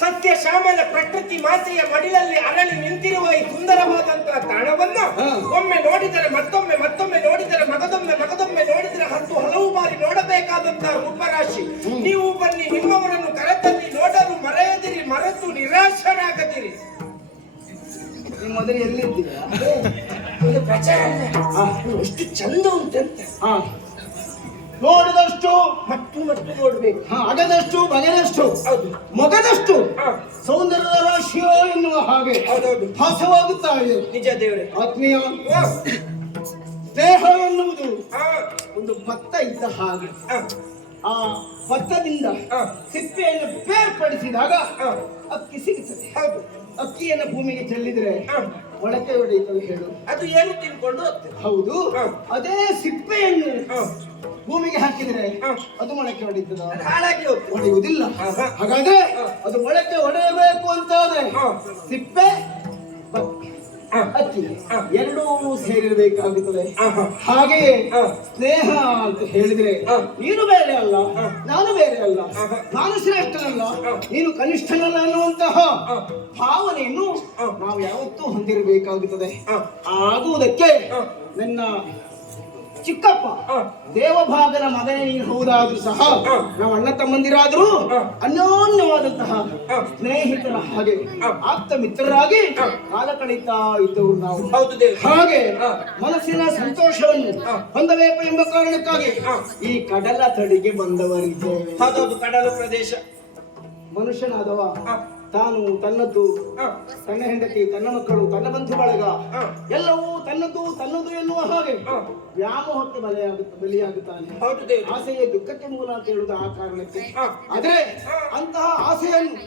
ಸತ್ಯ ಶ್ಯಾಮಲ ಪ್ರಕೃತಿ ಮಾತೆಯ ಮಡಿಲಲ್ಲಿ ಅರಳಿ ನಿಂತಿರುವ ಈ ಸುಂದರವಾದಂತಹ ತಾಣವನ್ನು ಒಮ್ಮೆ ನೋಡಿದರೆ ಮತ್ತೊಮ್ಮೆ ಮತ್ತೊಮ್ಮೆ ನೋಡಿದರೆ ಮಗದೊಮ್ಮೆ ನೋಡಿದರೆ ಹಲವು ಬಾರಿ ನೋಡಬೇಕಾದಂತಹ ರೂಪರಾಶಿ. ನೀವು ಬನ್ನಿ, ನಿಮ್ಮವರನ್ನು ಕರೆತಲ್ಲಿ ನೋಡಲು ಮರೆಯದಿರಿ, ಮರೆತು ನಿರಾಶರಾಗದಿರಿ. ಮೊದಲು ಎಲ್ಲಿದ್ದೀರಾ? ಎಷ್ಟು ಚಂದ ಉಂಟಂತೆ. ನೋಡಿದಷ್ಟು ಮತ್ತು ನೋಡ್ಬೇಕು, ಅಗದಷ್ಟು ಬಗೆದಷ್ಟು ಮೊಗದಷ್ಟು ಸೌಂದರ್ಯದ ರಾಶಿಯೋ ಎನ್ನುವ ಹಾಗೆ ಭಾಸವಾಗುತ್ತಾ ಇದೆ. ನಿಜ ದೇವರೇ. ಆತ್ಮೀಯ, ಸ್ನೇಹ ಎನ್ನುವುದು ಒಂದು ಭತ್ತ ಇದ್ದ ಹಾಗೆ. ಆ ಭತ್ತದಿಂದ ಸಿಪ್ಪೆಯನ್ನು ಬೇರ್ಪಡಿಸಿದಾಗ ಅಕ್ಕಿ ಸಿಗುತ್ತದೆ. ಅಕ್ಕಿಯನ್ನು ಭೂಮಿಗೆ ಚೆಲ್ಲಿದ್ರೆ ಮೊಳಕೆ ಹೊಡೆಯುತ್ತದೆ. ಹೇಳು, ಅದು ಏನು ತಿನ್ಕೊಂಡು ಹೋಗ್ತದೆ. ಹೌದು, ಅದೇ ಸಿಪ್ಪೆಯನ್ನು ಭೂಮಿಗೆ ಹಾಕಿದ್ರೆ ಅದು ಮೊಳಕೆ ಹೊಡೆಯುತ್ತದೆ, ಹಾಳಾಗಿ ಹೊಡೆಯುವುದಿಲ್ಲ. ಹಾಗಾದ್ರೆ ಅದು ಮೊಳಕೆ ಹೊಡೆಯಬೇಕು ಅಂತಾದ್ರೆ ಸಿಪ್ಪೆ ಅಕ್ಕಿ ಎರಡೂ ಸೇರಿರಬೇಕಾಗುತ್ತದೆ. ಹಾಗೆಯೇ ಸ್ನೇಹ ಅಂತ ಹೇಳಿದ್ರೆ ನೀನು ಬೇರೆ ಅಲ್ಲ, ನಾನು ಬೇರೆ ಅಲ್ಲ, ನಾನು ಶ್ರೇಷ್ಠನಲ್ಲ, ನೀನು ಕನಿಷ್ಠನಲ್ಲ ಅನ್ನುವಂತಹ ಭಾವನೆಯನ್ನು ನಾವು ಯಾವತ್ತೂ ಹೊಂದಿರಬೇಕಾಗುತ್ತದೆ. ಆಗುವುದಕ್ಕೆ ನನ್ನ ಚಿಕ್ಕಪ್ಪ ದೇವಭಾಗನ ಮಗನೇ ನೀನು ಹೌದಾದ್ರೂ ಸಹ ನಾವು ಅಣ್ಣ ತಮ್ಮಂದಿರಾದ್ರೂ ಅನ್ಯೋನ್ಯವಾದಂತಹ ಸ್ನೇಹಿತರ ಹಾಗೆ ಆಪ್ತ ಮಿತ್ರರಾಗಿ ಕಾಲ ಕಳೀತಾ ಇದ್ದವರು ನಾವು. ಹಾಗೆ ಮನಸ್ಸಿನ ಸಂತೋಷವನ್ನು ಹೊಂದಬೇಕು ಎಂಬ ಕಾರಣಕ್ಕಾಗಿ ಈ ಕಡಲ ತಡಿಗೆ ಬಂದವರಿದ್ದೇವೆ. ಹೌದೌದು, ಕಡಲ ಪ್ರದೇಶ. ಮನುಷ್ಯನಾದವ ತಾನು ತನ್ನದ್ದು, ತನ್ನ ಹೆಂಡತಿ, ತನ್ನ ಮಕ್ಕಳು, ತನ್ನ ಬಂಧು ಬಳಗ ಎಲ್ಲವೂ ತನ್ನದು ಎನ್ನುವ ಹಾಗೆ ವ್ಯಾಮೋಹಕ್ಕೆ ಬಲಿಯಾಗುತ್ತಾನೆ. ಆಸೆಯೇ ದುಃಖಕ್ಕೆ ಮೂಲ ಅಂತ ಹೇಳುವುದು ಆ ಕಾರಣಕ್ಕೆ. ಆದ್ರೆ ಅಂತಹ ಆಸೆಯನ್ನು,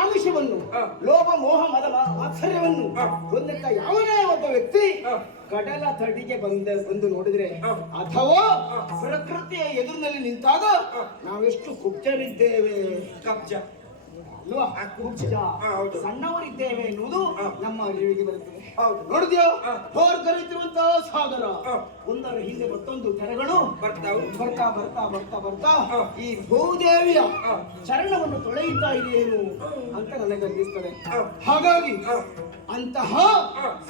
ಆಮಿಷವನ್ನು, ಲೋಭ ಮೋಹ ಮದ ಮಾತ್ಸರ್ಯವನ್ನು ಹೊಂದಿದ್ದ ಯಾವನೇ ಒಬ್ಬ ವ್ಯಕ್ತಿ ಕಡಲ ತಡಿಗೆ ಬಂದು ನೋಡಿದ್ರೆ ಅಥವಾ ಪ್ರಕೃತಿಯ ಎದುರಿನಲ್ಲಿ ನಿಂತಾಗ ನಾವೆಷ್ಟು ಕುಬ್ಜರಿದ್ದೇವೆ, ಕಬ್ಜ ಅಲ್ವಾ, ಸಣ್ಣವರಿದ್ದೇವೆ ಎನ್ನುವುದು ನಮ್ಮ ಅರಿವಿಗೆ ಬರುತ್ತದೆ. ನೋಡಿದ್ಯೋ, ಹೋರ್ಗರಿತಿರುವಂತಹ ಸಾಗರ ಒಂದರ ಹಿಂದೆ ಮತ್ತೊಂದು ಕೆರೆಗಳು ಬರ್ತಾ ಈ ಭೂದೇವಿಯ ಚರಣವನ್ನು ತೊಳೆಯುತ್ತಾ ಇದೆಯೇನು ಅಂತ ನನಗನ್ನಿಸ್ತದೆ. ಹಾಗಾಗಿ ಅಂತಹ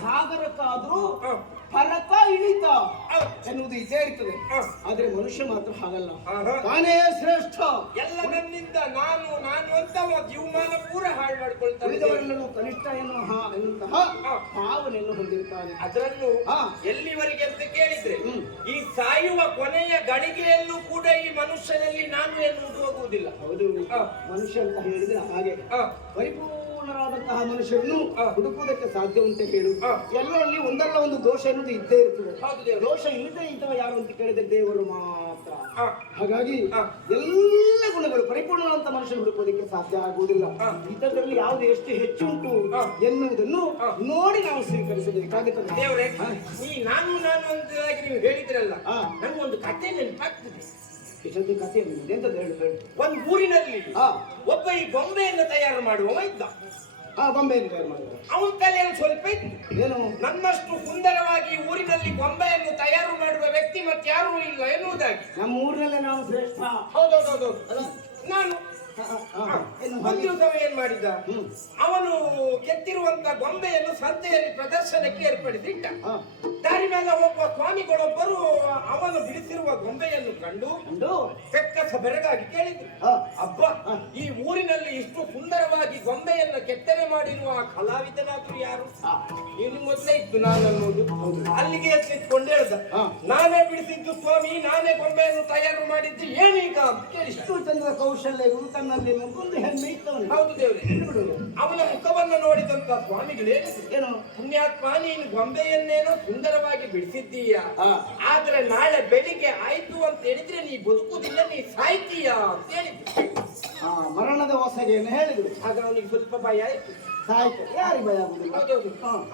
ಸಾಗರಕ್ಕಾದ್ರೂ ಫಲಕ ಇಳಿತ ಎನ್ನುವುದು ಇದ್ದೇ ಇರ್ತದೆ. ಆದ್ರೆ ಮನುಷ್ಯ ಮಾತ್ರ ಹಾಗಲ್ಲ, ತಾನೇ ಶ್ರೇಷ್ಠ, ಎಲ್ಲ ನನ್ನಿಂದ ನಾನು ಅಂತ ಜೀವಮಾನ ಪೂರ ಹಾಳು ಮಾಡ್ಕೊಳ್ತಾರೆ, ಉಳಿದವರೆಲ್ಲರೂ ಕನಿಷ್ಠ ಎನ್ನುವಂತಹ ಭಾವನೆಯನ್ನು ಹೊಂದಿರುತ್ತಾರೆ. ಅದರಲ್ಲೂ ಎಲ್ಲಿವರೆಗೆ ಅಂತ ಕೇಳಿದ್ರೆ ಈ ಸಾಯುವ ಕೊನೆಯ ಗಳಿಗೆಯಲ್ಲೂ ಕೂಡ ಈ ಮನುಷ್ಯನಲ್ಲಿ ನಾನು ಎನ್ನುವುದು ಹೋಗುವುದಿಲ್ಲ. ಹೌದು, ಮನುಷ್ಯ ಅಂತ ಹೇಳಿದ್ರೆ ಹಾಗೆ ಪರಿಪೂರ್ಣರಾದಂತಹ ಮನುಷ್ಯರನ್ನು ಹುಡುಕುವುದಕ್ಕೆ ಸಾಧ್ಯ ಅಂತ ಹೇಳು. ಎಲ್ಲರಲ್ಲಿ ಒಂದಲ್ಲ ಒಂದು ದೋಷ ಎನ್ನುವುದು ಇದ್ದೇ ಇರ್ತದೆ. ದೋಷ ಇಲ್ಲದೆ ಇದ್ದವ ಯಾರು ಅಂತ ಕೇಳಿದ್ರೆ ದೇವರು ಮಾತ್ರ. ಹಾಗಾಗಿ ಎಲ್ಲ ಗುಣಗಳು ಪರಿಪೂರ್ಣವಾದಂತಹ ಮನುಷ್ಯನ ಹುಡುಕುವುದಕ್ಕೆ ಸಾಧ್ಯ ಆಗುವುದಿಲ್ಲ. ಇದರಲ್ಲಿ ಯಾವುದು ಎಷ್ಟು ಹೆಚ್ಚುಂಟು ಎನ್ನುವುದನ್ನು ನೋಡಿ ನಾವು ಸ್ವೀಕರಿಸಬೇಕಾಗುತ್ತದೆ. ದೇವರೇ, ನಾನು ಅಂತಾಗಿ ನೀವು ಹೇಳಿದ್ರಲ್ಲ, ನನಗೊಂದು ಕಥೆ ನೆನಪಾಗ್ತದೆ. ಎಷ್ಟೊಂದು ಕಥೆ ಎಂತ ಹೇಳು. ಒಂದು ಊರಿನಲ್ಲಿ ಒಬ್ಬ ಈ ಗೊಂಬೆಯನ್ನು ತಯಾರು ಮಾಡುವ ಇದ್ದ. ಗೊಂಬೆಯನ್ನು ತಯಾರು ಮಾಡುವ ಅವನ ತಲೆಯಲ್ಲಿ ಸ್ವಲ್ಪ ಇತ್ತು, ಏನು ನನ್ನಷ್ಟು ಸುಂದರವಾಗಿ ಊರಿನಲ್ಲಿ ಗೊಂಬೆಯನ್ನು ತಯಾರು ಮಾಡುವ ವ್ಯಕ್ತಿ ಮತ್ತೆ ಯಾರೂ ಇಲ್ಲ ಎನ್ನುವುದಾಗಿ. ನಮ್ಮ ಊರಿನಲ್ಲೇ ನಾವು ಶ್ರೇಷ್ಠ. ಹೌದೌದು. ನಾನು ಒಂದು ದಿವಸ ಏನ್ ಮಾಡಿದ, ಅವನು ಕೆತ್ತಿರುವಂತ ಗೊಂಬೆಯನ್ನು ಸಂತೆಯಲ್ಲಿ ಪ್ರದರ್ಶನಕ್ಕೆ ಏರ್ಪಡಿಸಿಟ್ಟ. ದಾರಿ ಮೇಲೆ ಒಬ್ಬ ಸ್ವಾಮಿಗಳೊಬ್ಬರು ಅವನು ಬಿಡಿಸಿರುವ ಗೊಂಬೆಯನ್ನು ಕಂಡು ಬೆಕ್ಕಸ ಬೆರಗಾಗಿ ಕೇಳಿದ್ರು, ಅಬ್ಬ, ಈ ಊರಿನಲ್ಲಿ ಇಷ್ಟು ಸುಂದರವಾಗಿ ಗೊಂಬೆಯನ್ನು ಕೆತ್ತನೆ ಮಾಡಿರುವ ಕಲಾವಿದನಾದ್ರು ಯಾರು? ನೀವು ಮೊದಲೇ ಇತ್ತು ನಾನು ಅನ್ನೋದು. ಅಲ್ಲಿಗೆ ಎತ್ತಿಟ್ಕೊಂಡು ಹೇಳ್ದ, ನಾನೇ ಬಿಡಿಸಿದ್ದು ಸ್ವಾಮಿ, ನಾನೇ ಗೊಂಬೆಯನ್ನು ತಯಾರು ಮಾಡಿದ್ದು, ಏನೀಗ ಅಂತ ಕೇಳಿ. ಇಷ್ಟು ಚಂದ್ರ ಕೌಶಲ್ಯ ತನ್ನಲ್ಲಿ ಒಂದು ಹೆಮ್ಮೆ ಇತ್ತವನು. ಹೌದು ದೇವ್ರೆ. ಅವನ ಮುಖವನ್ನು ನೋಡಿದಂತ ಸ್ವಾಮಿಗಳೇ, ಏನು ಪುಣ್ಯಾತ್ಮ, ನೀನು ಗೊಂಬೆಯನ್ನೇನೋ ಸುಂದರವಾಗಿ ಬಿಡಿಸಿದ್ದೀಯ, ಆದ್ರೆ ನಾಳೆ ಬೆಳಿಗ್ಗೆ ಆಯ್ತು ಅಂತ ಹೇಳಿದ್ರೆ ನೀ ಬದುಕುದಿಲ್ಲ, ನೀ ಸಾಯ್ತೀಯ ಅಂತ ಹೇಳಿದ್ರು. ಮರಣದ ಹೊಸಗೆಯನ್ನು ಹೇಳಿದ್ರು. ಆಗ ಅವನಿಗೆ ಸ್ವಲ್ಪ ಭಯ ಆಯ್ತು. ಸಾಯ್ತು, ಯಾರಿಗೆ ಭಯ ಆಗುದಿಲ್ಲ.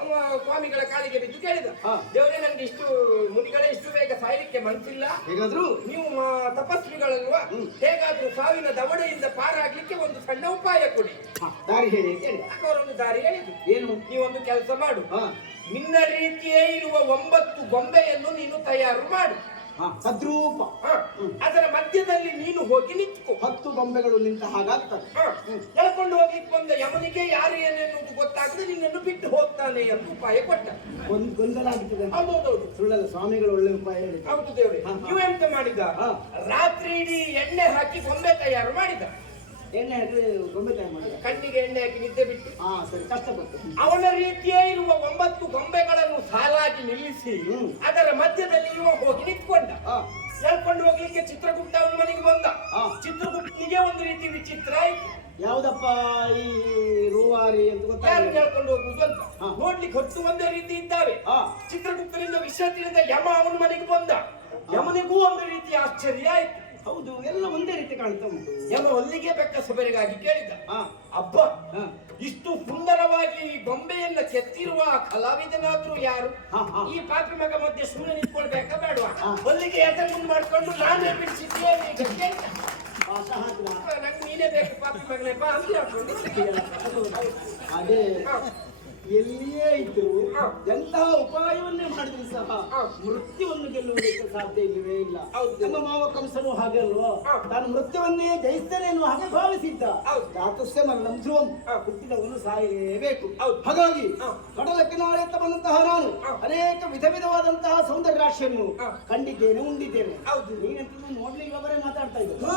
ಅವ ಸ್ವಾಮಿಗಳ ಕಾಲಿಗೆ ಬಿದ್ದು ಕೇಳಿದ, ದೇವರೇ, ನನ್ಗೆ ಇಷ್ಟು ಮುನಿಗಳೇ ಇಷ್ಟು ಬೇಗ ಸಾಯ್ಲಿಕ್ಕೆ ಮನಸ್ಸಿಲ್ಲ, ಹೇಗಾದ್ರು ನೀವು ತಪಸ್ವಿಗಳಲ್ವಾ, ಹೇಗಾದ್ರೂ ಸಾವಿನ ದವಡೆಯಿಂದ ಪಾರಾಗ್ಲಿಕ್ಕೆ ಒಂದು ಸಣ್ಣ ಉಪಾಯ ಕೊಡಿ, ದಾರಿ ಹೇಳಿ ಹೇಳಿ. ಅವರೊಂದು ದಾರಿ ಹೇಳಿದ್ರು. ಏನು? ನೀವೊಂದು ಕೆಲಸ ಮಾಡು, ನಿನ್ನ ರೀತಿಯೇ ಇರುವ 9 ಗೊಂಬೆಯನ್ನು ನೀನು ತಯಾರು ಮಾಡು. ತದ್ರೂಪ. ಅದರ ಮಧ್ಯದಲ್ಲಿ ನೀನು ಹೋಗಿ ನಿಂತ್ಕೋ. 10 ಗೊಂಬೆಗಳು ನಿಂತ ಹಾಗಾಗ್ತದೆ. ಎಳ್ಕೊಂಡು ಹೋಗ್ಲಿಕ್ಕೆ ಬಂದ ಯಮನಿಗೆ ಯಾರು ಏನೆನ್ನುವುದು ಗೊತ್ತಾಗದೆ ನಿನ್ನನ್ನು ಬಿಟ್ಟು ಹೋಗ್ತಾನೆ ಅಂತ ಉಪಾಯ ಕೊಟ್ಟ. ಗೊಂದಲ ಆಗ್ತದೆ. ಹೌದೌದು, ಸುಳ್ಳಲ್ಲ, ಸ್ವಾಮಿಗಳು ಒಳ್ಳೆ ಉಪಾಯ ಹೇಳಿದ್ರು. ಹೌದು ದೇವ್ರೆ. ಇವೆಂತ ಮಾಡಿದ, ರಾತ್ರಿ ಇಡೀ ಎಣ್ಣೆ ಹಾಕಿ ಗೊಂಬೆ ತಯಾರು ಮಾಡಿದ. ಎಣ್ಣೆ ಹಾಕಿ ಗೊಂಬೆ ತಯಾರು ಮಾಡಿದ. ಕಣ್ಣಿಗೆ ಎಣ್ಣೆ ಹಾಕಿ ನಿದ್ದೆ ಬಿಟ್ಟು. ಸರಿ, ಕಷ್ಟಪಟ್ಟು ಅವನ ರೀತಿಯೇ ಇರುವ 9 ಗೊಂಬೆಗಳನ್ನು ಸಾಲಾಗಿ ನಿಲ್ಲಿಸಿ ಅದರ ಮಧ್ಯದಲ್ಲಿ ಇವ ಹೋಗಿ ನಿಂತ್ಕೊಂಡ. ಹೇಳ್ಕೊಂಡು ಹೋಗ್ಲಿಕ್ಕೆ ಚಿತ್ರಗುಪ್ತ ಅವನ ಮನೆಗೆ ಬಂದ. ಚಿತ್ರಗುಪ್ತನಿಗೆ ಒಂದು ರೀತಿ ವಿಚಿತ್ರ ಆಯ್ತು. ಯಾವ್ದಪ್ಪ ಈ ರೂವಾರಿ ಅಂತ ಯಾರು ಗೊತ್ತಾಗ ಹೇಳ್ಕೊಂಡು ಹೋಗುವುದು ಅಂತ ನೋಡ್ಲಿಕ್ಕೆ 10 ಒಂದೇ ರೀತಿ ಇದ್ದಾವೆ. ಚಿತ್ರಗುಪ್ತನಿಂದ ವಿಷಯ ತಿಳಿದ ಯಮ ಅವನ ಮನೆಗೆ ಬಂದ. ಯಮನಿಗೂ ಒಂದು ರೀತಿ ಆಶ್ಚರ್ಯ ಆಯ್ತು. ಹೌದು, ಎಲ್ಲ ಒಂದೇ ರೀತಿ ಕಾಣ್ತಾ ಉಂಟು. ಯಮ ಅಲ್ಲಿಗೆ ಬೆಕ್ಕ ಸಬರಿಗಾಗಿ ಕೇಳಿದ, ಅಬ್ಬ ಇಷ್ಟು ಸುಂದರವಾಗಿ ಈ ಗೊಂಬೆಯನ್ನ ಕೆತ್ತಿರುವ ಕಲಾವಿದನಾದ್ರೂ ಯಾರು? ಈ ಪಾಪಿ ಮಗ ಮಧ್ಯೆ ಸುಮ್ಮನೆ ನಿಂತ್ಕೊಳ್ಬೇಕಾ ಬೇಡವಾ? ಅಲ್ಲಿಗೆ ಎದೆ ಮುಂದ್ ಮಾಡ್ಕೊಂಡು ನಾನೇ ಬಿಡಿಸಿದ್ದೇನೆ ಈಗ ಕೇಳ್ತ. ನಂಗೆ ನೀನೇ ಬೇಕು ಪಾಪಿ ಮಗನೇ ಬಾ ಅಂತ ಹೇಳ್ಕೊಂಡು ಅದೇ ಎಲ್ಲಿಯೇ ಇದ್ದು ಎಂತಹ ಉಪಾಯವನ್ನೇ ಮಾಡಿದ್ರು ಸಹ ಮೃತ್ಯುವನ್ನು ಗೆಲ್ಲುವುದಕ್ಕೆ ಸಾಧ್ಯ ಇಲ್ಲವೇ ಇಲ್ಲ. ನಮ್ಮ ಮಾವ ಕಂಸನು ಹಾಗೆ ಅಲ್ವೋ, ತಾನು ಮೃತ್ಯುವನ್ನೇ ಜಯಿಸ್ತೇನೆ ಎನ್ನುವ ಹಾಗೆ ಭಾವಿಸಿದ್ದ. ಜಾತಸ್ಯ ಮರಣಂ ಧ್ರುವಂ, ಹುಟ್ಟಿದವನು ಸಾಯಲೇಬೇಕು. ಹಾಗಾಗಿ ಕಡಲಕ್ಕೆ ನಾಳೆ ಅಂತ ಬಂದಂತಹ ನಾನು ಅನೇಕ ವಿಧ ವಿಧವಾದಂತಹ ಸೌಂದರ್ಯ ರಾಶಿಯನ್ನು ಕಂಡಿದ್ದೇನೆ, ಉಂಡಿದ್ದೇನೆ. ನೀನಂತೂ ನೋಡ್ಲಿಕ್ಕೆ ಬರೇ ಮಾತಾಡ್ತಾ ಇದ್ದ.